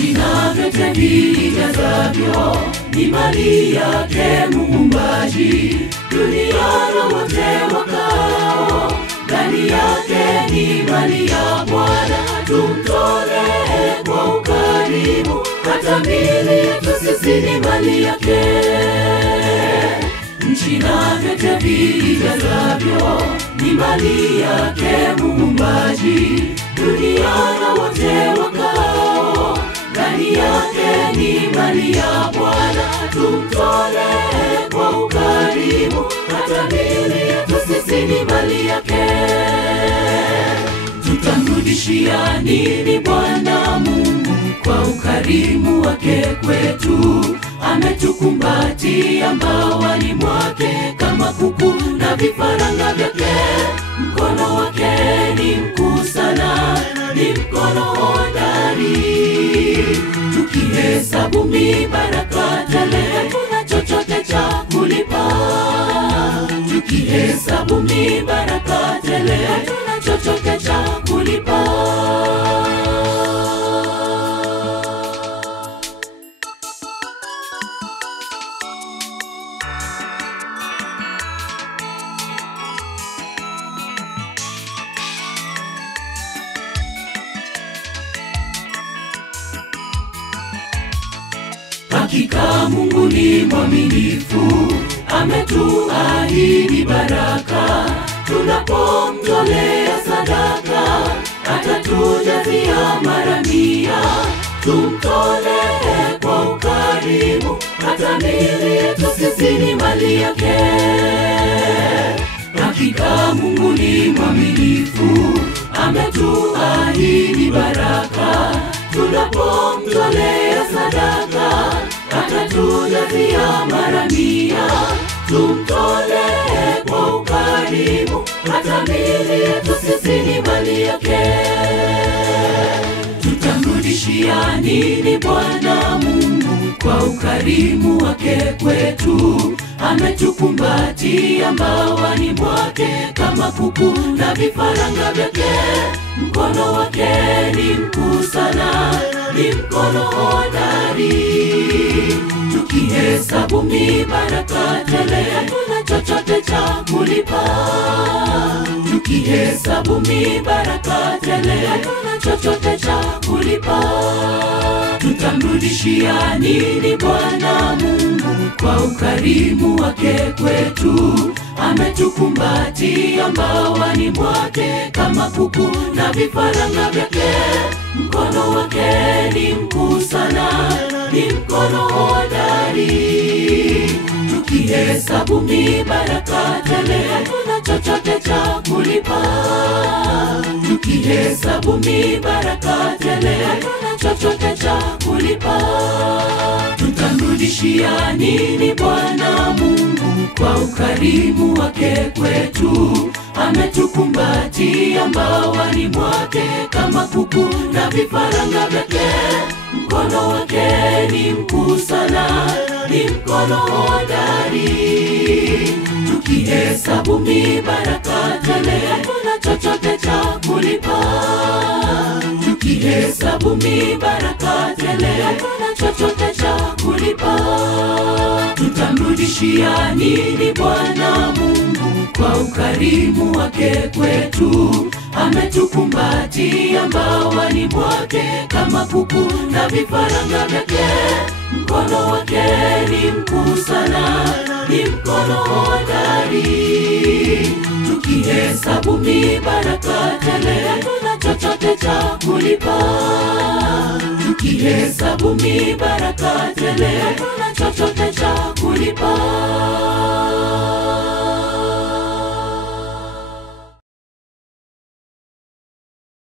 nchi na vyote vijazavyo ni mali yake Muumbaji. Dunia na wote wakao ndani yake ni mali ya Bwana. Tumtolee kwa ukarimu, hata miili yetu sisi ni mali yake. Nchi na vyote vijazavyo ni mali yake Muumbaji. Dunia na wote wakao ndani yake ni mali ya Bwana. Tumtolee kwa ukarimu, hata miili yetu sisi ni mali yake. Tutamrudishia nini Bwana Mungu kwa ukarimu wake kwetu? Ametukumbatia mbawani mwake kama kuku na vifaranga vyake. Mkono wake ni mkuu sana, ni mkono hodari. Tukihesabu mibaraka tele, hatuna chochote cha kulipa. Tukihesabu mibaraka tele, hatuna chochote cha kulipa. Hakika Mungu ni mwaminifu, ametuahidi baraka. Tunapomtolea sadaka, atatujazia mara 100. Tumtolee kwa ukarimu, hata miili yetu sisi ni mali yake. Hakika Mungu ni mwaminifu, ametuahidi baraka. Tunapomtolea sadaka, atatujazia mara 100. Tumtolee kwa ukarimu, hata miili yetu sisi ni mali yake. Tutamrudishia nini Bwana Mungu kwa ukarimu wake kwetu? Ametukumbatia mbawani mwake kama kuku na vifaranga vyake. Mkono wake ni mkuu sana, ni mkono hodari. Tukihesabu mibaraka tele, hatuna chochote cha kulipa. Tukihesabu mibaraka tele, hatuna chochote cha kulipa. Tutamrudishia nini Bwana Mungu kwa ukarimu wake kwetu? Ametukumbatia mbawani mwake kama kuku na vifaranga vyake. Mkono wake ni mkuu sana, ni mkono hodari. Tukihesabu mibaraka tele, hatuna chochote cha kulipa. Tukihesabu mibaraka tele, hatuna chochote cha kulipa. Tutamrudishia nini Bwana Mungu kwa ukarimu wake kwetu? Ametukumbatia mbawani mwake kama kuku na vifaranga vyake. Mkono wake ni mkuu sana, ni mkono hodari. Tukihesabu mibaraka tele, hatuna chochote cha kulipa. Tukihesabu mibaraka tele, hatuna chochote cha kulipa. Tutamrudishia nini Bwana Mungu kwa ukarimu wake kwetu? Ametukumbatia mbawani mwake kama kuku na vifaranga vyake. Mkono wake ni mkuu sana, ni mkono hodari. Tukihesabu mibaraka tele, hatuna chochote cha kulipa. Tukihesabu mibaraka tele, hatuna chochote cha kulipa.